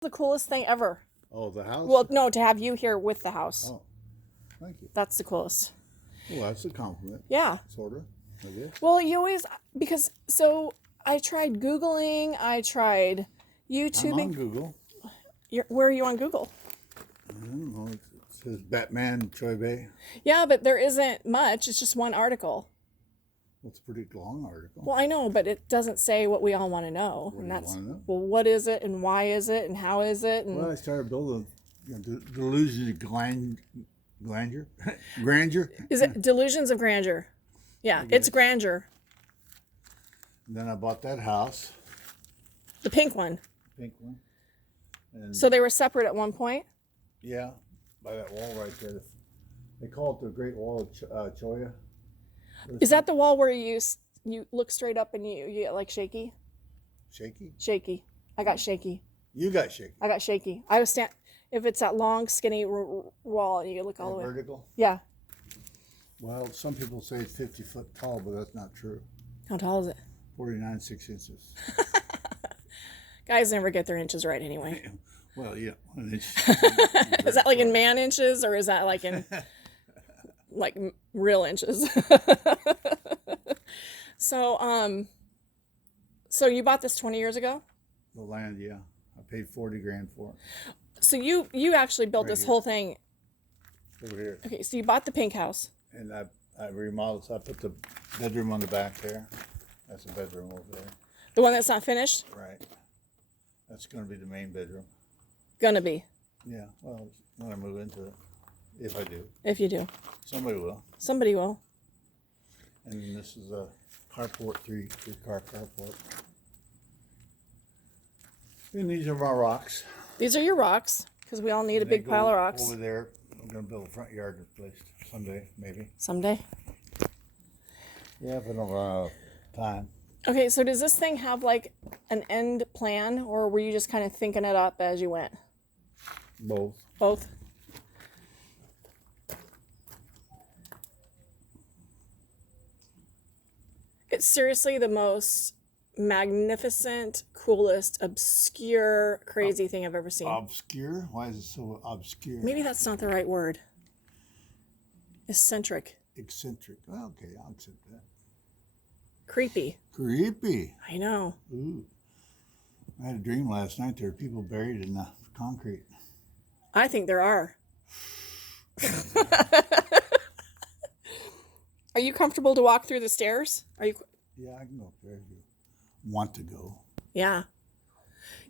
The coolest thing ever. Oh, the house? Well, no, to have you here with the house. Oh, thank you. That's the coolest. Well, that's a compliment. Yeah. Sort of, I guess. Well, you always, because, so I tried Googling, I tried YouTubing. I'm on Google. Where are you on Google? I don't know. It says Batman Troy Bay. Yeah, but there isn't much. It's just one article. Well, it's a pretty long article. Well, I know, but it doesn't say what we all want to know. What And do you that's, wanna know? well, what is it and why is it and how is it? And Well, I started building delusions of grandeur. Grandeur. is it Delusions of Grandeur? Yeah, it's grandeur. And then I bought that house, The pink one. pink one. And So they were separate at one point? yeah, by that wall right there. They call it the Great Wall of Cholla. Is that the wall where you look straight up and you get like shaky? Shaky? Shaky. I got shaky. You got shaky. I got shaky. I was if it's that long, skinny wall, you look all the way. Vertical? Yeah. Well, some people say it's 50 foot tall, but that's not true. How tall is it? 49, 6 inches. Guys never get their inches right anyway. Well, yeah. 1 inch. Is that like in man inches or is that like in like real inches? So, so you bought this 20 years ago? The land, yeah. I paid 40 grand for it. So you actually built Right this here. whole thing. Over here. Okay, so you bought the pink house. And I remodeled, so I put the bedroom on the back there. That's a bedroom over there. The one that's not finished? Right. That's going to be the main bedroom. Gonna be, Yeah, well, when I move into it, if I do. if you do. Somebody will. Somebody will. And then this is a carport, three-car carport. And these are my rocks. These are your rocks, because we all need a And they big pile of go rocks. Over there, I'm going to build a front yard place someday, maybe. Someday. Yeah, if I don't run out of time. Okay, so does this thing have like an end plan, or were you just kind of thinking it up as you went? Both. Both? It's seriously the most magnificent, coolest, obscure, crazy thing I've ever seen. Obscure? Why is it so obscure? Maybe that's not the right word. Eccentric. Eccentric. Well, okay, I'll accept that. Creepy. Creepy. I know. Ooh. I had a dream last night. There were people buried in the concrete. I think there are. Are you comfortable to walk through the stairs? Are you? Yeah, I can go up there if you want to go. Yeah.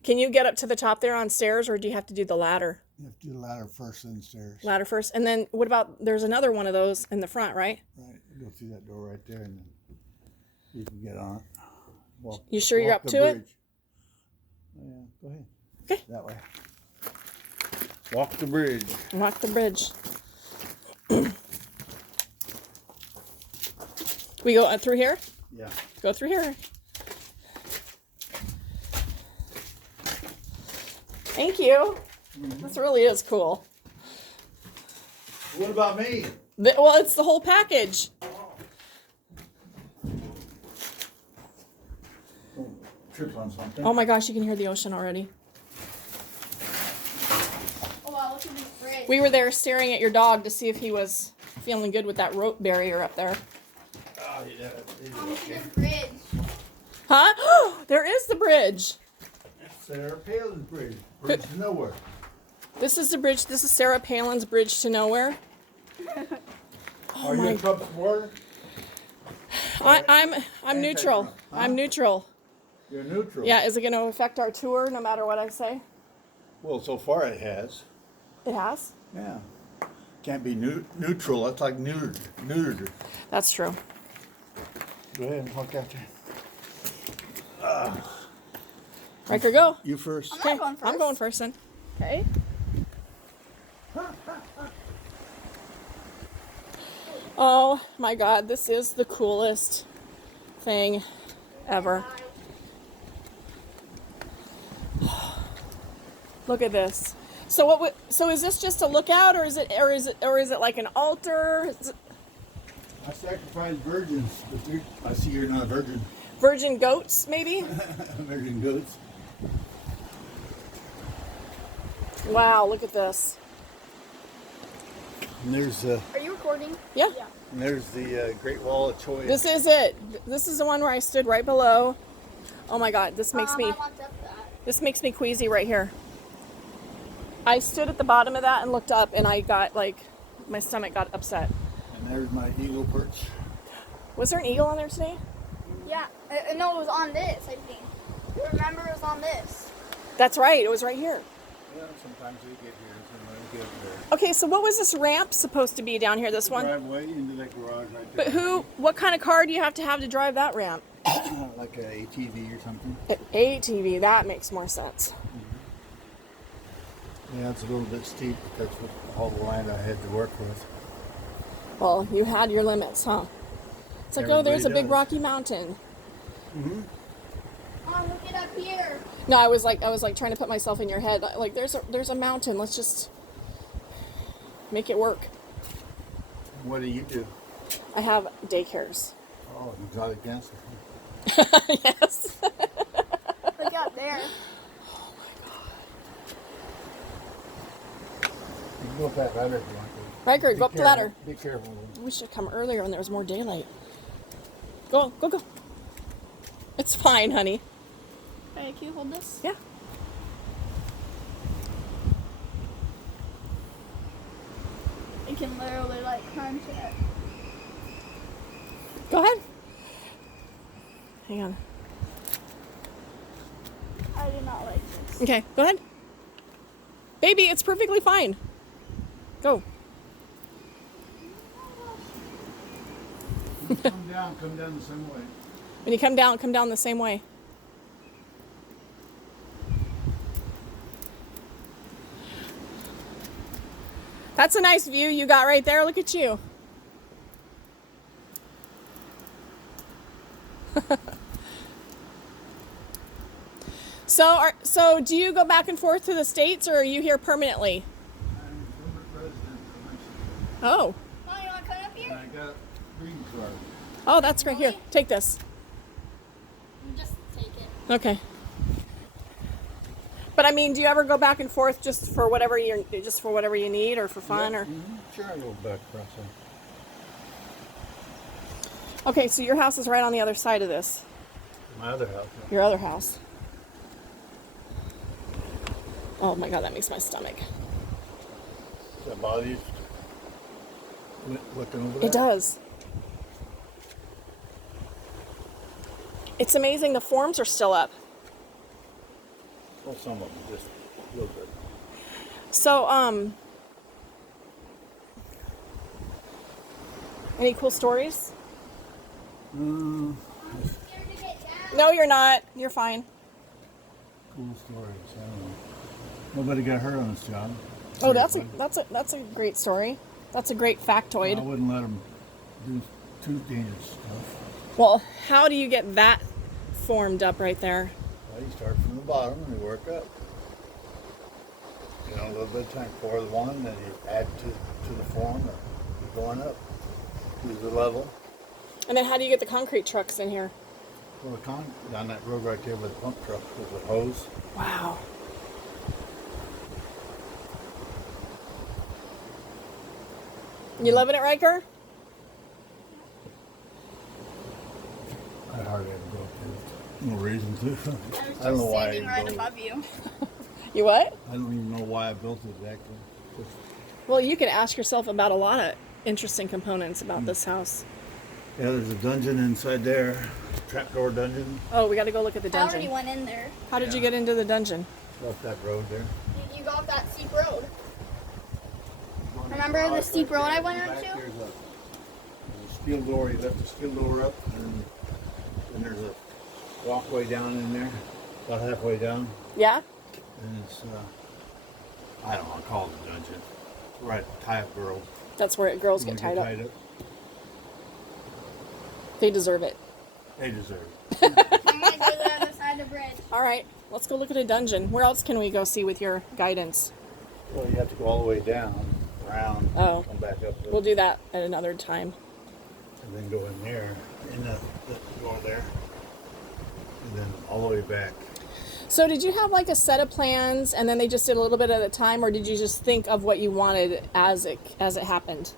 Can you get up to the top there on stairs, or do you have to do the ladder? You have to do the ladder first, then stairs. Ladder first, and then what about? There's another one of those in the front, right? Right. You go through that door right there, and then you can get on it. Walk, You sure you're walk up the to it? bridge. Oh, yeah, go ahead. Okay. That way. Walk the bridge. Walk the bridge. We go through here? Yeah. Go through here. Thank you. This really is cool. What about me? Well, it's the whole package. Don't trip on something. Oh my gosh, you can hear the ocean already. Oh wow, look at this bridge. We were there staring at your dog to see if he was feeling good with that rope barrier up there. Oh, yeah. Oh, look at this bridge. Huh? There is the bridge. Sarah Palin's bridge. Bridge to nowhere. This is the bridge. This is Sarah Palin's bridge to nowhere. Are you a Trump supporter? I'm neutral. Huh? I'm neutral. You're neutral. Yeah, is it going to affect our tour no matter what I say? Well, so far it has. It has. Yeah. Can't be neutral. That's like neutered. That's true. Go ahead and walk out there. Riker, go. You first. I'm going first. I'm going first then. Okay. Oh my God, this is the coolest thing ever. Look at this. So so is this just a lookout, or is it like an altar? I sacrifice virgins, but I see you're not a virgin. Virgin goats, maybe? Virgin goats. Wow, look at this. And there's Are you recording? Yeah. the Great Wall of Cholla. This is it. This is the one where I stood right below. Oh my God, this makes I me walked up that. this makes me queasy right here. I stood at the bottom of that and looked up, and I got like my stomach got upset. And there's my eagle perch. Was there an eagle on there today? Yeah. No, it was on this, I think. Remember, it was on this. That's right. It was right here. Yeah, sometimes they get here, sometimes they get there. Okay, so what was this ramp supposed to be down here? This one? Driveway into that garage right But there. what kind of car do you have to drive that ramp? Like an ATV or something. An ATV. That makes more sense. Yeah, it's a little bit steep, but that's what all the land I had to work with. Well, you had your limits, huh? It's like, oh, there's a Everybody big does. rocky mountain. Oh, look it up here. No, I was like trying to put myself in your head. Like, there's a mountain. Let's just make it work. What do you do? I have daycares. Oh, exotic dancer. Yes. Look up there. You can go up that ladder if you want to. Riker, Be go up the careful. ladder. Be careful. We should come earlier when there was more daylight. Go. It's fine, honey. Hey, can you hold this? Yeah. You can literally like crunch it. Go ahead. Hang on. I do not like this. Okay, go ahead. Baby, it's perfectly fine. Go. Come down the same way. When you come down the same way. That's a nice view you got right there. Look at you. So do you go back and forth to the States, or are you here permanently? I'm former president of Mexico. Oh. Oh, you want to come up And here? I got a green card. Oh, that's great. Here, take this. Just take it. Okay. But I mean, do you ever go back and forth just for whatever you need, or for fun, or? Sure, I go back across there. Okay, so your house is right on the other side of this. My other house. Your other house. Oh my God, that makes my stomach. Does that bother you? Looking over there? It does. It's amazing the forms are still up. Well, some of them, just a little bit. So, any cool stories? I'm scared to get down. No, you're not. You're fine. Cool stories. I don't know. Nobody got hurt on this job. Oh, that's a great story. That's a great I factoid. wouldn't let them do too dangerous stuff. Well, how do you get that formed up right there? Well, you start from the bottom and you work up. You know, a little bit of time pour the one, then you add to the form, or you're going up. Use the level. And then how do you get the concrete trucks in here? Well, down that road right there with the pump truck with the hose. Wow. You loving it, Riker? I hardly ever go up there. No reason to. I was I just don't know why I standing right built it. above you. You what? I don't even know why I built it exactly. Just, Well, you can ask yourself about a lot of interesting components about this house. yeah, there's a dungeon inside there. Trapdoor dungeon. Oh, we got to go look at the I already dungeon. went in there. How did you Yeah. get into the dungeon? Off that road there. You go off that steep road. Remember the steep road I went Back onto? There's a steel door. You lift the steel door up, and then there's a walkway down in there, about halfway down. Yeah? And it's, I don't want to call it a dungeon. Right, tie up girls. That's where girls When get you tied up. They deserve it. They deserve it. I'm gonna go to the other side of the bridge. All right, let's go look at a dungeon. Where else can we go see with your guidance? Well, you have to go all the way down, around, Oh. come back up, We'll do that at another time. and then go in there, in the door there, and then all the way back. So did you have like a set of plans and then they just did a little bit at a time, or did you just think of what you wanted as it happened?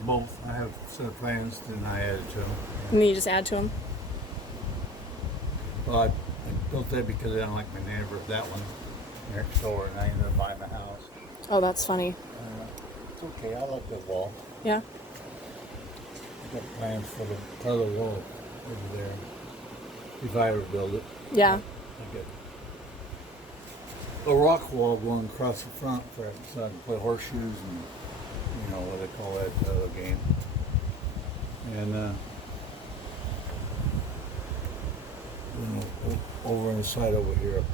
Both. I have a set of plans, then I added to them. And then you just add to them? Well, I built that because I don't like my neighbor, that one next door, and I ended up buying the house. Oh, that's funny. It's okay. I like that wall. Yeah. I got plans for the other wall over there. If I ever build it. Yeah. I get a rock wall going across the front for it, so I can play horseshoes and you know what they call that game. And over on the side over here,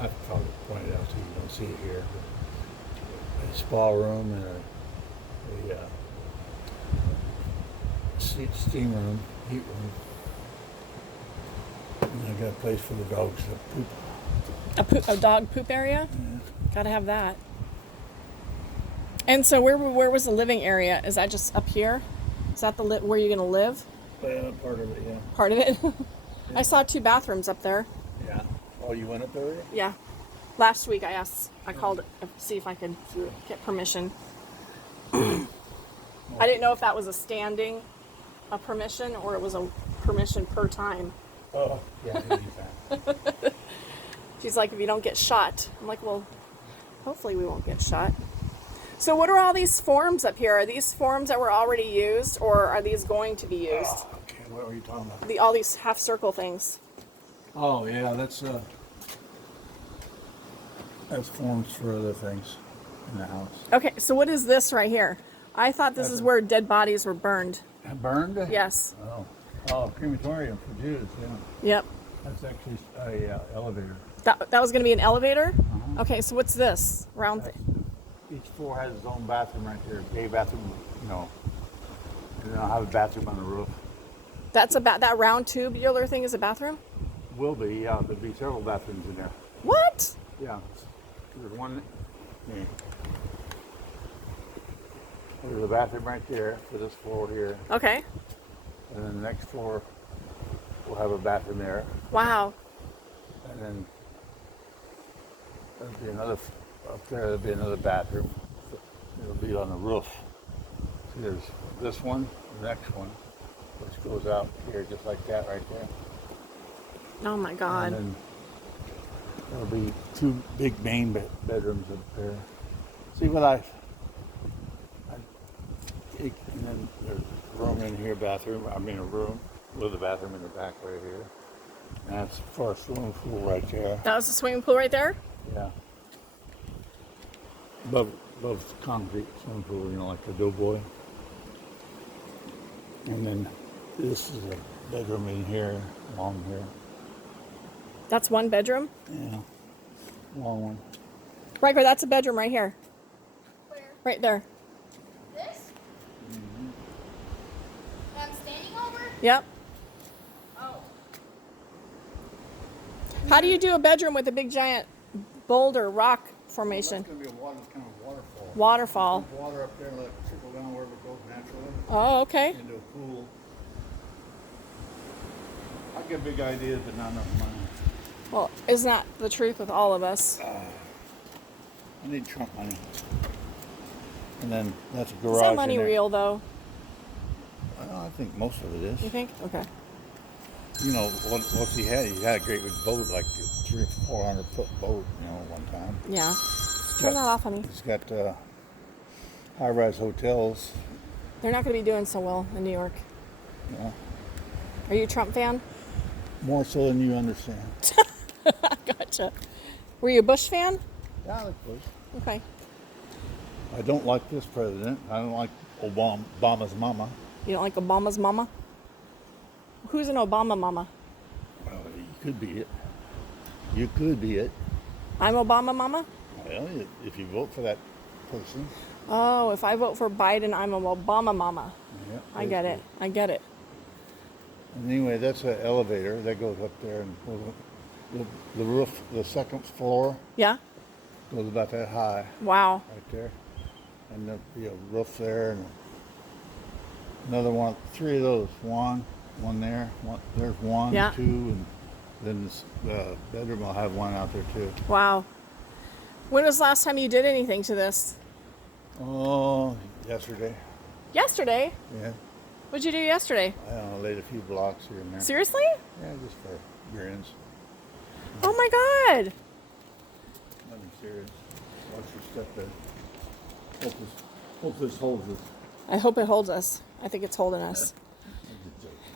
I probably pointed out so you don't see it here. A spa room and a steam room, heat room. And I got a place for the dogs to poop. A dog poop area? Yeah. Gotta have that. And so where was the living area? Is that just up here? Is that where you're gonna live? Part of it, yeah. Part of it? I saw 2 bathrooms up there. Yeah. Oh, you went up there? Yeah. Last week I called to see if I could get permission. I didn't know if that was a permission or it was a permission per time. Oh, yeah, anytime. She's like, if you don't get shot. I'm like, well, hopefully we won't get shot. So what are all these forms up here? Are these forms that were already used, or are these going to be used? Oh, okay, what were you talking about? All these half circle things. Oh, yeah, that's forms for other things in the house. Okay, so what is this right here? I thought this is where dead bodies were burned. Burned? Yes. Oh, crematorium for Jews, yeah. Yep. That's actually a elevator. That was going to be an elevator? Okay, so what's this? Round thing? Each floor has its own bathroom right there, gay bathroom, you know. And then I'll have a bathroom on the roof. That's that round tubular thing is a bathroom? Will be, yeah. There'll be several bathrooms in there. What? Yeah. There's one. Yeah. There's a bathroom right there for this floor here. Okay. And then the next floor will have a bathroom there. Wow. And then there'll be another, up there there'll be another bathroom. It'll be on the roof. See, there's this one, the next one, which goes out here just like that right there. Oh my God. And then there'll be 2 big main bedrooms up there. See what and then there's a room in here, a room with a bathroom in the back right here. And that's for a swimming pool right there. That was the swimming pool right there? Yeah. Above the concrete swimming pool, you know, like the doughboy. And then this is a bedroom in here, along here. That's one bedroom? Yeah. Long one. Right, that's a bedroom right here. Where? Right there. This? That I'm standing over? Yep. Oh. How do you do a bedroom with a big giant boulder rock formation? That's going to be kind of waterfall. Waterfall. Put water up there and let it trickle down wherever it goes naturally Oh, okay. into a pool. I get big ideas, but not enough money. Well, isn't that the truth with all of us? I need Trump money. And then that's a garage. Is that money in there. real though? Well, I think most of it is. You think? Okay. You know, what he had a great big boat, like a 300 or 400 foot boat, you know, one time. Yeah. Turn that off, honey. He's got high-rise hotels. They're not going to be doing so well in New York. You know, Are you a Trump fan? more so than you understand. Gotcha. Were you a Bush fan? Yeah, I like Bush. Okay. I don't like this president. I don't like Obama's mama. You don't like Obama's mama? Who's an Obama mama? Well, you could be it. You could be it. I'm Obama mama? Well, if you vote for that person. Oh, if I vote for Biden, I'm an Obama mama. Yeah, I get it. I get it. And anyway, that's an elevator that goes up there, and the roof, the second floor, Yeah? goes about that high Wow. right there. And there'll be a roof there, and another one, 3 of those. One there, there's one, Yeah. 2, and Then the bedroom will have one out there too. Wow. When was the last time you did anything to this? Oh, yesterday. Yesterday? Yeah. What'd you do yesterday? I don't know, laid a few blocks here and there. Seriously? Yeah, just for grins. Oh my God. Nothing serious. Watch your step there. Hope this holds us. I hope it holds us. I think it's holding us.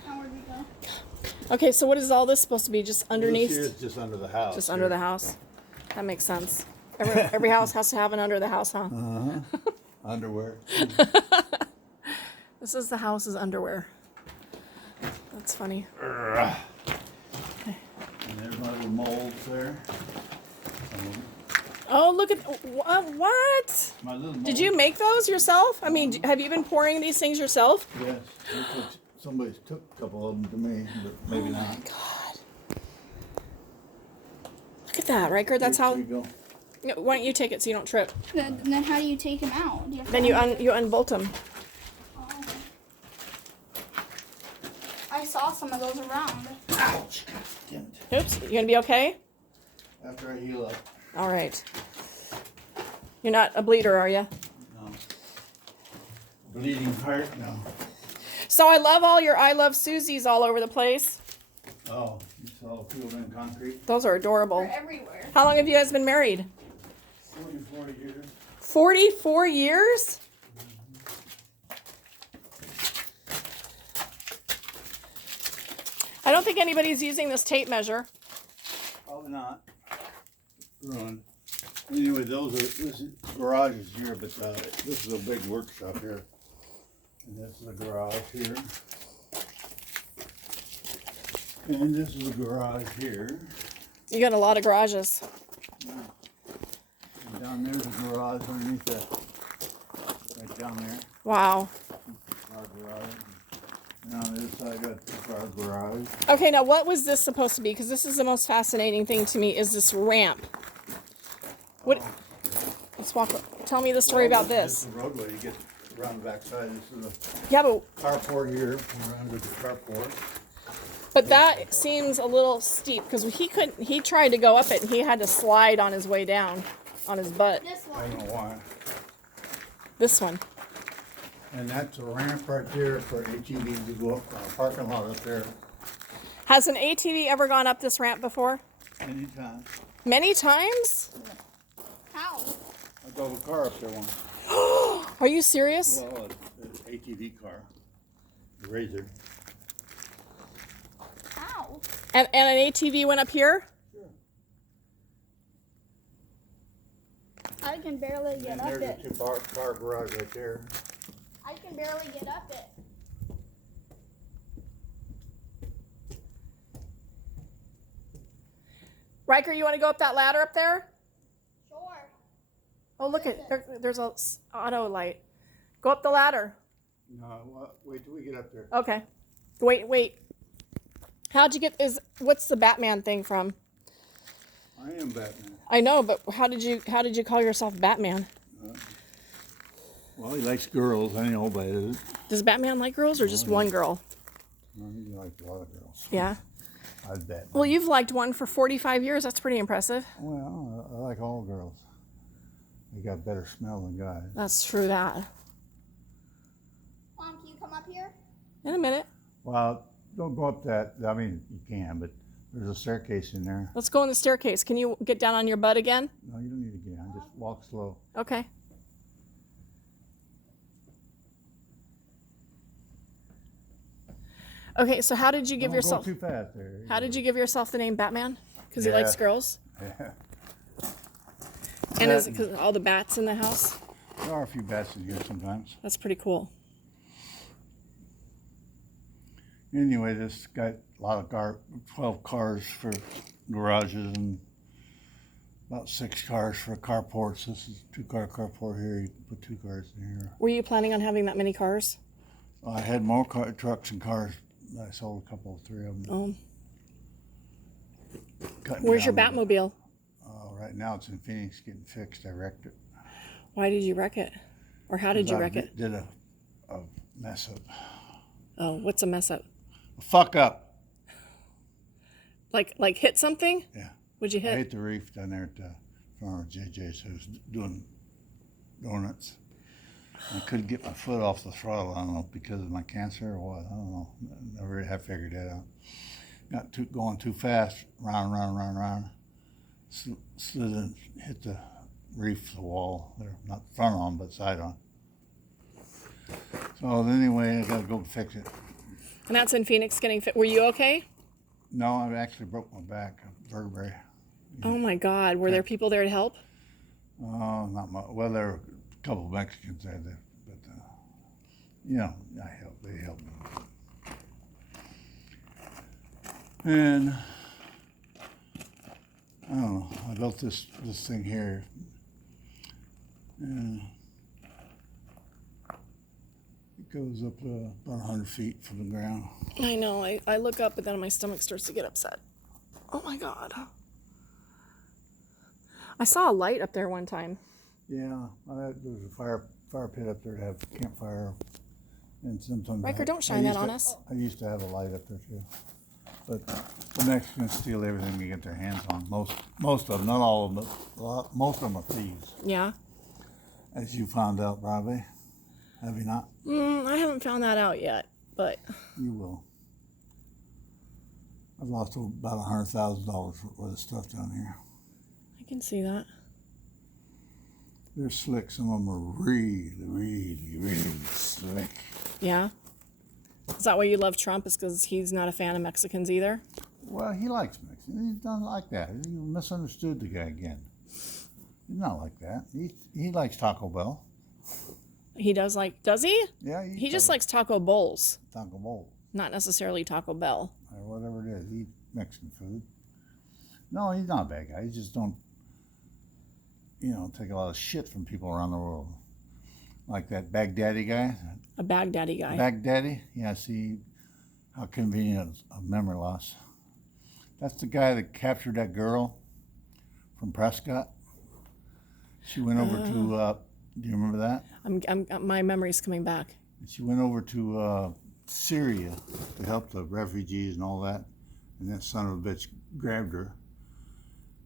Now where'd we go? Okay, so what is all this supposed to be? Just underneath? This here is just under the house. Just under the house. That makes sense. Every house has to have an under the house, huh? Underwear. This is the house's underwear. That's funny. And there's my little molds there. Oh, look at what? My little Did molds. you make those yourself? I mean, have you been pouring these things yourself? Yes. Somebody took a couple of them to me, but maybe not. God. Look at that, Riker. That's how. Here you go. No, why don't you take it so you don't trip? Then how do you take them out? Do you have to Then you unbolt them. Oh. I saw some of those around. Ouch. God damn it. Oops. You gonna be okay? After I heal up. All right. You're not a bleeder, are you? No. Bleeding heart? No. So I love all your I Love Susies all over the place. Oh, you saw a few of them in concrete? Those are adorable. They're everywhere. How long have you guys been married? 44 years. 44 years? I don't think anybody's using this tape measure. Probably not. Ruined. Anyway, this is garage is here, but this is a big workshop here. And this is a garage here. And this is a garage here. You got a lot of garages. And down there's a garage underneath that. Right down there. Wow. Our garage. And on this side, I got our garage. Okay, now what was this supposed to be? Because this is the most fascinating thing to me, is this ramp. What? Let's walk. Tell me the story about This this. is the roadway. You get around the backside. This is Yeah, but a carport here. Around with the carport. that seems a little steep because he tried to go up it and he had to slide on his way down on his butt. This I don't one. know why. This one. And that's a ramp right there for ATVs to go up a parking lot up there Has an ATV ever gone up this ramp before? anytime. Many times? How? I drove a car up there once. Are you serious? Well, an ATV car. A Razor. How? And an ATV went up here? Sure. I can barely get And up there's it. a two-car garage right there. I can barely get up it. Riker, you want to go up that ladder up there? Sure. Oh, look at there's a auto light. Go up the ladder. No, wait till we get up there. Okay. Wait. How'd you get what's the Batman thing from? I am Batman. I know, but how did you call yourself Batman? Well, he likes girls. I know, but Does Batman like girls or just one girl? he likes a lot of girls. Yeah. I bet. Well, you've liked one for 45 years. That's pretty impressive. Well, I like all girls. They got better smell than guys. That's true that. Mom, can you come up here? In a minute. Well, don't go up that. I mean, you can, but there's a staircase in there. Let's go in the staircase. Can you get down on your butt again? No, you don't need to get on. Just walk slow. Okay. Okay, so how did you give Don't yourself go too fast there. How did you give yourself the name Batman? Because he Yeah. likes girls? Yeah. And is it because all the bats in the house? There are a few bats in here sometimes. That's pretty cool. Anyway, this got a lot of 12 cars for garages and about 6 cars for carports. This is a 2-car carport here. You can put 2 cars in here. Were you planning on having that many cars? I had more trucks and cars. I sold a couple, 3 of them. Cutting Where's your down a little. Batmobile? Right now it's in Phoenix getting fixed. I wrecked it. Why did you wreck it? Or how did you wreck it? Did a mess up. Oh, what's a mess up? A fuck up. Like hit something? Yeah. What'd you I hit? hit the reef down there at the front of JJ's who's doing donuts. I couldn't get my foot off the throttle. I don't know because of my cancer or what. I don't know. Never have figured that out. Got going too fast. Round. Slid and hit the reef, the wall. There, not front on, but side on. So anyway, I gotta go fix it. And that's in Phoenix getting fit. Were you okay? No, I actually broke my back, a vertebrae. Oh my God. Were there people there to help? Oh, not much. Well, there were a couple of Mexicans there, but you know, they helped me. And I don't know. I built this thing here. And it goes up about 100 feet from the ground. I know. I look up, but then my stomach starts to get upset. Oh my God. I saw a light up there one time. Yeah, there was a fire pit up there to have campfire. And sometimes Riker, don't shine that on us. I used to have a light up there too. But the Mexicans steal everything they get their hands on. Most of them, not all of them, but most of them are thieves. Yeah. As you found out, probably. Have you not? I haven't found that out yet, but You will. I've lost about $100,000 worth of stuff down here. I can see that. They're slick. Some of them are really slick. Yeah. Is that why you love Trump? Is because he's not a fan of Mexicans either? Well, he likes Mexicans. He's not like that. You misunderstood the guy again. He's not like that. He likes Taco Bell. He does he? Yeah, He just likes taco bowls, Taco Bowl not necessarily Taco Bell. or whatever it is. He eats Mexican food. No, he's not a bad guy. He just don't, take a lot of shit from people around the world. Like that Baghdadi guy. A Baghdadi guy. Baghdadi? Yeah, see how convenient of memory loss. That's the guy that captured that girl from Prescott. She went over to, do you remember that? My memory's coming back. She went over to Syria to help the refugees and all that. And that son of a bitch grabbed her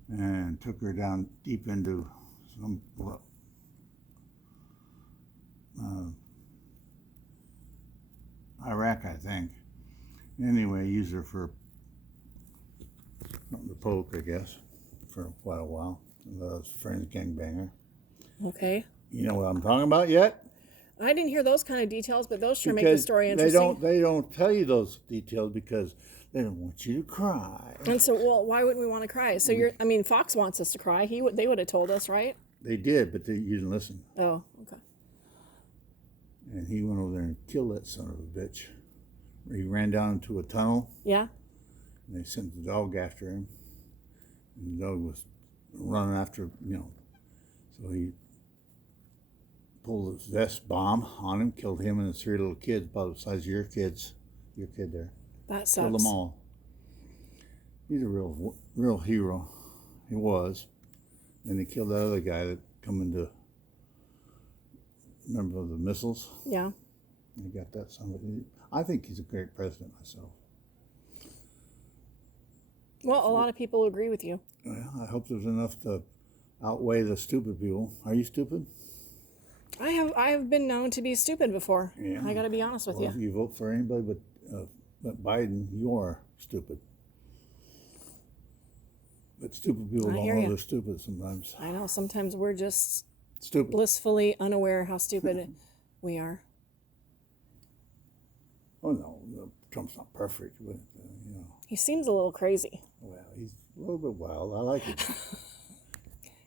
and took her down deep into some Iraq, I think. Anyway, used her for something to poke, I guess, for quite a while. His friend's gangbanger. Okay. You know what I'm talking about yet? I didn't hear those kind of details, but those sure make the story interesting. They don't tell you those details because they don't want you to cry. And so, well, why wouldn't we want to cry? So Fox wants us to cry. They would have told us, right? They did, but you didn't listen. Oh, okay. And he went over there and killed that son of a bitch. He ran down into a tunnel. Yeah. And they sent the dog after him. And the dog was running after, So he pulled his vest bomb on him, killed him and his 3 little kids, about the size of your kid there. That sucks. Killed them all. He's a real hero. He was. And they killed that other guy that come into, remember the missiles? Yeah. They got that somebody. I think he's a great president myself. Well, a lot of people agree with you. Well, I hope there's enough to outweigh the stupid people. Are you stupid? I have been known to be stupid before. Yeah. I got to be honest with Well, you. if you vote for anybody but Biden, you are stupid. But stupid people I don't hear know ya. they're stupid sometimes. I know sometimes we're just Stupid. blissfully unaware how stupid we are. Oh no, Trump's not perfect, but He seems a little crazy. well, he's a little bit wild. I like it.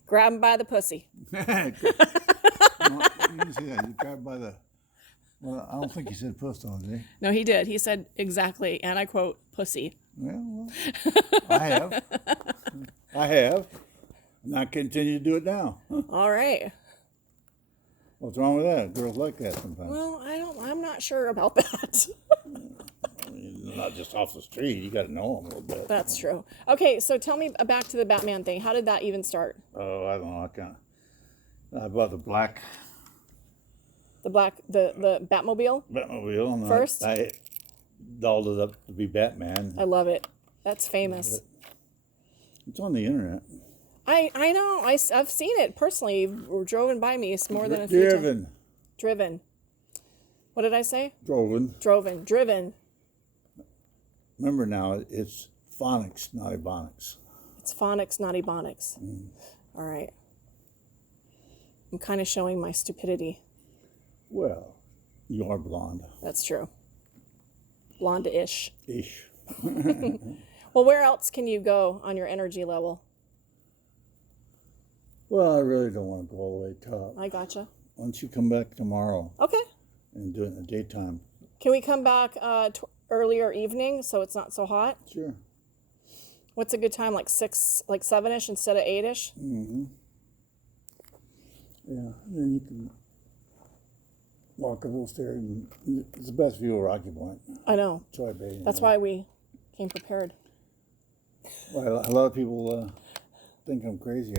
Grab him by the pussy. No, you didn't see that. You grabbed by the. Well, I don't think he said puss on it, did he? No, he did. He said exactly, and I quote, pussy. Well, I have. I have. And I continue to do it now. All right. What's wrong with that? Girls like that sometimes. Well, I'm not sure about that. Not just off the street. You got to know them a little bit. That's true. Okay, so tell me back to the Batman thing. How did that even start? Oh, I don't know. I bought the black The Batmobile? Batmobile. And First? I dolled it up to be Batman. I love it. That's famous. It's on the internet. I know. I've seen it personally. Driven by me. It's more than a few times. Driven. What did I say? Driven. Remember now, it's phonics, not ebonics. It's phonics, not ebonics. All right. I'm kind of showing my stupidity. Well, you are blonde. That's true. Blonde-ish. Ish. Well, where else can you go on your energy level? Well, I really don't want to go all the way top. I gotcha. Why don't you come back tomorrow Okay. and do it in the daytime? Can we come back earlier evening so it's not so hot? Sure. What's a good time? Like 7-ish instead of 8-ish? Mm-hmm. Yeah, and then you can walk a little stairs. And it's the best view of Rocky Point. I know. Cholla Bay. That's why we came prepared. Well, a lot of people think I'm crazy,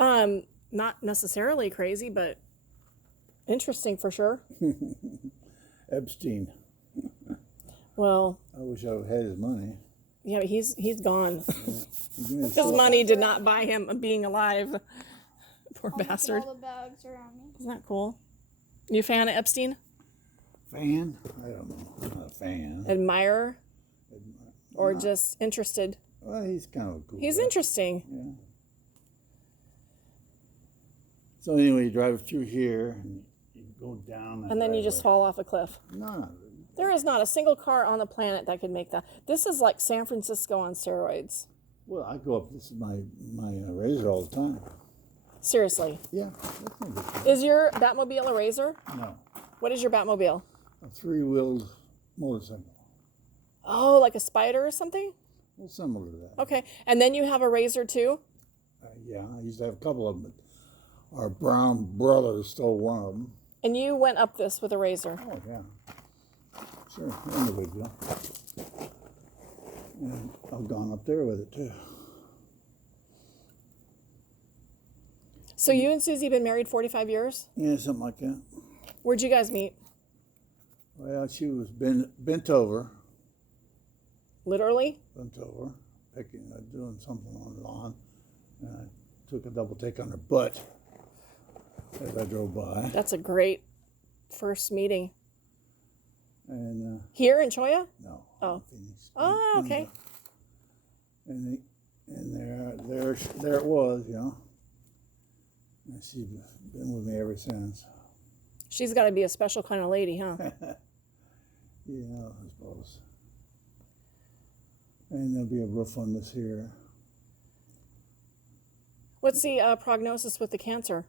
huh? Not necessarily crazy, but interesting for sure. Epstein. Well, I wish I had his money. yeah, but he's gone. Yeah. His money did not buy him being alive. Poor bastard. All the bags around me. Isn't that cool? You a fan of Epstein? Fan? I don't know. I'm not a fan. Admirer? Or just interested? Well, he's kind of a cool He's guy. interesting. Yeah. So anyway, you drive through here and you go down. And then you just fall off a cliff. No. There is not a single car on the planet that could make that. This is like San Francisco on steroids. Well, I go up. This is my razor all the time. Seriously. Yeah. That's no big deal. Is your Batmobile a Razor? No. What is your Batmobile? A three-wheeled motorcycle. Oh, like a Spider or something? Well, similar to that. Okay. And then you have a Razor too? Yeah, I used to have a couple of them, but our Brown brothers stole one of them. And you went up this with a Razor? Oh, yeah. Sure, no big deal. And I've gone up there with it, too. So you and Susie been married 45 years? Yeah, something like that. Where'd you guys meet? Well, she was bent over, Literally? doing something on the lawn. And I took a double take on her butt as I drove by. That's a great first meeting. And Here in Cholla? no, Oh. Phoenix. Oh, okay. And there it was, you know. And she's been with me ever since. She's got to be a special kind of lady, huh? Yeah, I suppose. And there'll be a roof on this here. What's the prognosis with the cancer?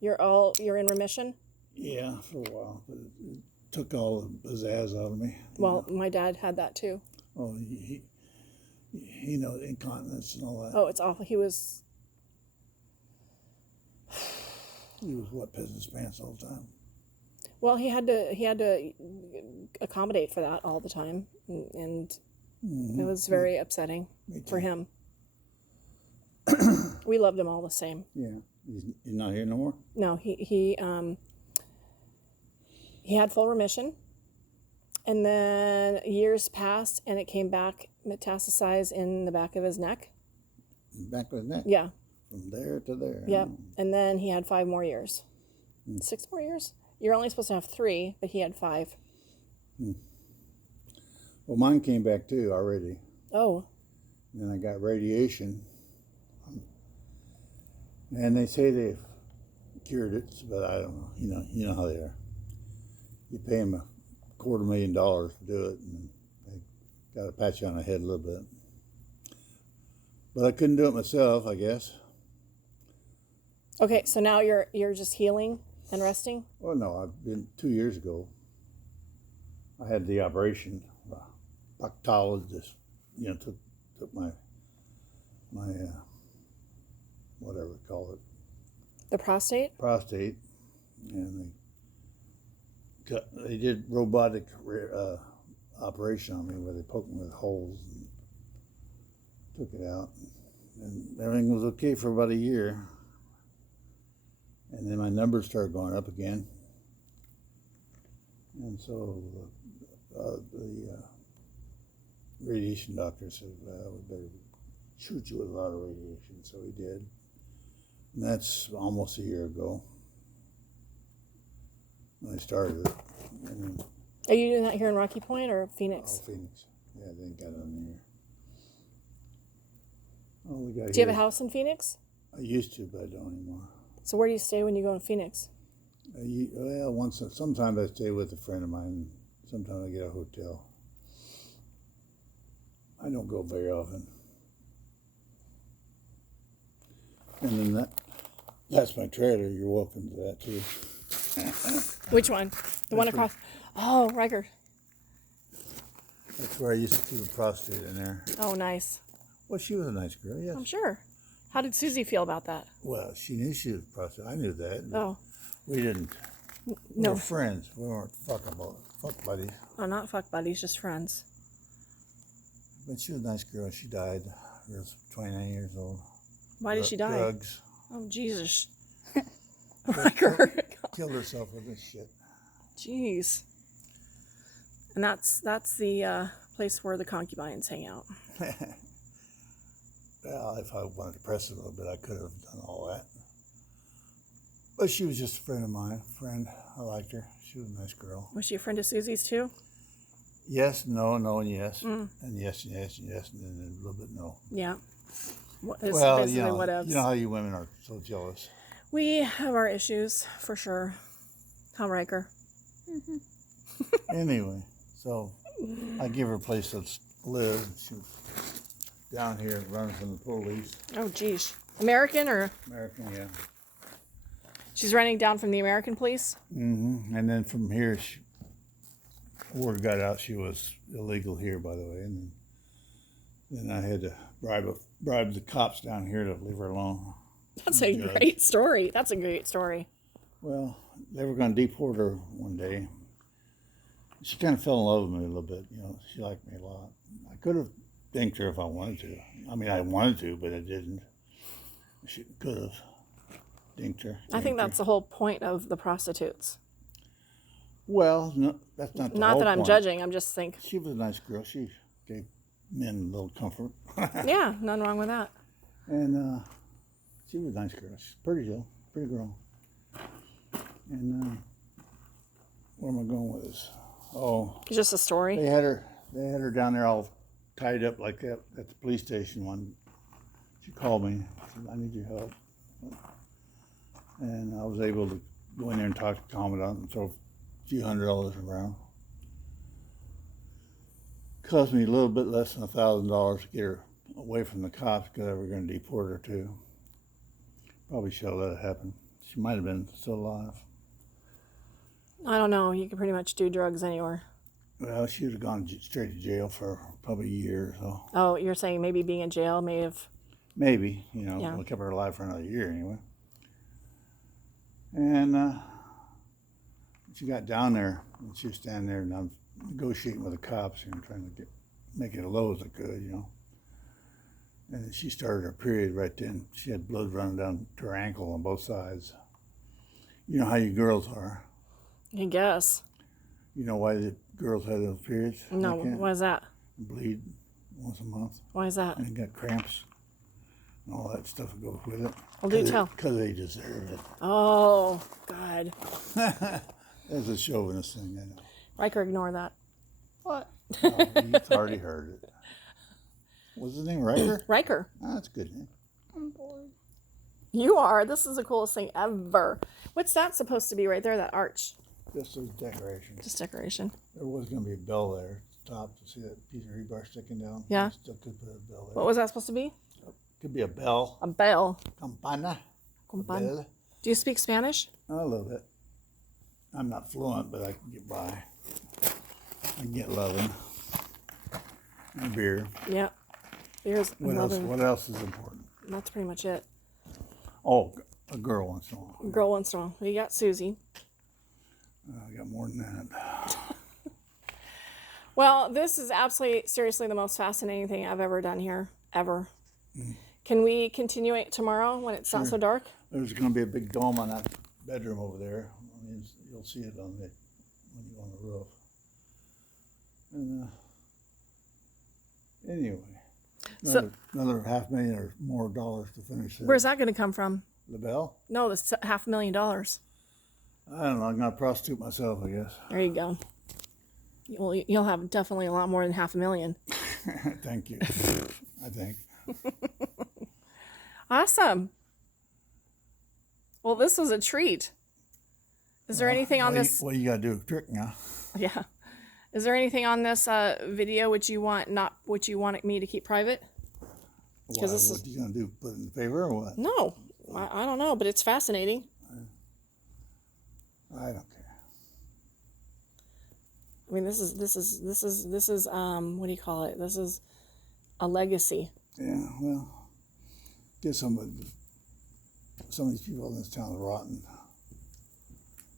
You're in remission? Yeah, for a while, but it took all the pizzazz out of me. Well, my dad had that too. Oh, he knows incontinence and all that. Oh, it's awful. He was wet pissing his pants all the time. well. He had to accommodate for that all the time, and it was very upsetting for him. We loved him all the same. Yeah, he's not here no more. No, he had full remission, and then years passed, and it came back, metastasized in the back of his neck. Back with his neck. Yeah. From there to there. Yep. And then he had 5 more years. 6 more years? You're only supposed to have 3, but he had 5. Well, mine came back too already. Oh. And then I got radiation. And they say they've cured it, but I don't know. You know how they are. You pay them $250,000 to do it, and they got to pat you on the head a little bit. But I couldn't do it myself, I guess. Okay, so now you're just healing and resting? Well, no, I've been 2 years ago. I had the operation. Proctologist, took my whatever you call it. The prostate? Prostate, and they did robotic operation on me where they poked me with holes and took it out, and everything was okay for about a year, and then my numbers started going up again, and so the radiation doctor said, well, we better shoot you with a lot of radiation. So he did. And that's almost a year ago when I started it. And then, Are you doing that here in Rocky Point or Phoenix? oh, Phoenix. Yeah, they ain't got it on here. Oh, we got Do you have a house in Phoenix? I used to, but I don't anymore. So where do you stay when you go to Phoenix? Well, sometimes I stay with a friend of mine. Sometimes I get a hotel. I don't go very often. And then that's my trailer. You're welcome to that too. Which one? The one across. Oh, Riker. That's where I used to keep a prostitute in there. Oh, nice. Well, she was a nice girl, yes. I'm sure. How did Susie feel about that? Well, she knew she was a prostitute. I knew that. Oh. We didn't. We No. were friends. We weren't fuck buddies. Oh, not fuck buddies, just friends. But she was a nice girl. She died. She was 29 years old. Why did she die? Drugs. Oh, Jesus. Riker. Killed herself with this shit. Jeez. And that's the place where the concubines hang out. Well, if I wanted to press it a little bit, I could have done all that. But she was just a friend of mine. I liked her. She was a nice girl. Was she a friend of Susie's too? Yes, no, no, and yes. Mm. And yes, and yes, and yes, and then a little bit no. Yeah. It's Well, basically you know whatevs. how you women are so jealous. We have our issues, for sure. Huh, Riker? Anyway, so I give her a place to live. She was down here running from the police. Oh, geez. American or? American, yeah. She's running down from the American police? Mm-hmm. And then from here, word got out she was illegal here, by the way. And then I had to bribe the cops down here to leave her alone. That's a great story. That's a great story. Well, they were going to deport her one day. She kind of fell in love with me a little bit. You know, she liked me a lot. I could have dinked her if I wanted to. I mean, I wanted to, but I didn't. She could have dinked her. I think that's the whole point of the prostitutes. Well, no, that's not the Not whole that I'm point. judging. I'm just thinking. She was a nice girl. She gave men a little comfort. Yeah, nothing wrong with that. And she was a nice girl. She's pretty girl. And where am I going with this? Oh, It's just a story. they had her down there all tied up like that at the police station one. She called me. She said, I need your help. And I was able to go in there and talk to the commandant and throw a few $100 around. Cost me a little bit less than $1,000 to get her away from the cops because they were going to deport her too. Probably should have let it happen. She might have been still alive. I don't know. You can pretty much do drugs anywhere. Well, she would have gone straight to jail for probably a year or so. Oh, you're saying maybe being in jail may have... Maybe, you know, Yeah. we'll keep her alive for another year anyway. And she got down there, and she was standing there, and I'm negotiating with the cops, and trying to make it as low as I could, you know. And she started her period right then. She had blood running down to her ankle on both sides. You know how you girls are. I guess. You know why the girls have those periods? No, Like that? why is that? Bleed once a month, Why is that? and got cramps, and all that stuff that goes with it. Well, do tell. Because they deserve it. Oh, God. That's a chauvinist thing, I know. Riker, ignore that. What? Oh, you've already heard it. What's his name, Riker? Riker, Oh, that's a good name. I'm bored. you are. This is the coolest thing ever. What's that supposed to be right there, that arch? Just as decoration. Just decoration. There was going to be a bell there at the top. To see that piece of rebar sticking down? Yeah. Still could put a bell there. What was that supposed to be? Could be a bell. A bell. Campana. Compan. Bell. Do you speak Spanish? A little bit. I'm not fluent, but I can get by. I can get loving. And beer. Yeah. There's What else? another. What else is important? That's pretty much it. Oh, a girl once in a while. Girl once in a while. We got Susie. I got more than that. Well, this is absolutely, seriously, the most fascinating thing I've ever done here, ever. Can we continue it tomorrow when it's not so dark? There's going to be a big dome on that bedroom over there. I mean, you'll see it on the when you're on the roof. And Anyway, So- another $500,000 or more dollars to finish it. Where's that going to come from? The bell? No, that's $500,000. I don't know. I'm gonna prostitute myself, I guess. There you go. Well, you'll have definitely a lot more than $500,000. Thank you. I think. Awesome. Well, this was a treat. Is there anything on this? Well, you gotta do a trick now. Yeah. Is there anything on this video which you want me to keep private? Why, this what you gonna do? Put it in the paper or what? No, I don't know, but it's fascinating. I don't care. I mean, this is what do you call it? This is a legacy. Yeah, well, get some of these people in this town are rotten.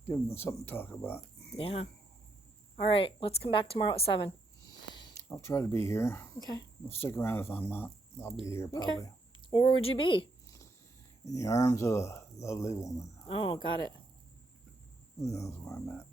Give them something to talk about. Yeah. All right, let's come back tomorrow at 7. I'll try to be here. Okay. I'll stick around if I'm not. I'll be here probably. Okay. Where would you be? In the arms of a lovely woman. Oh, got it. Who knows where I'm at?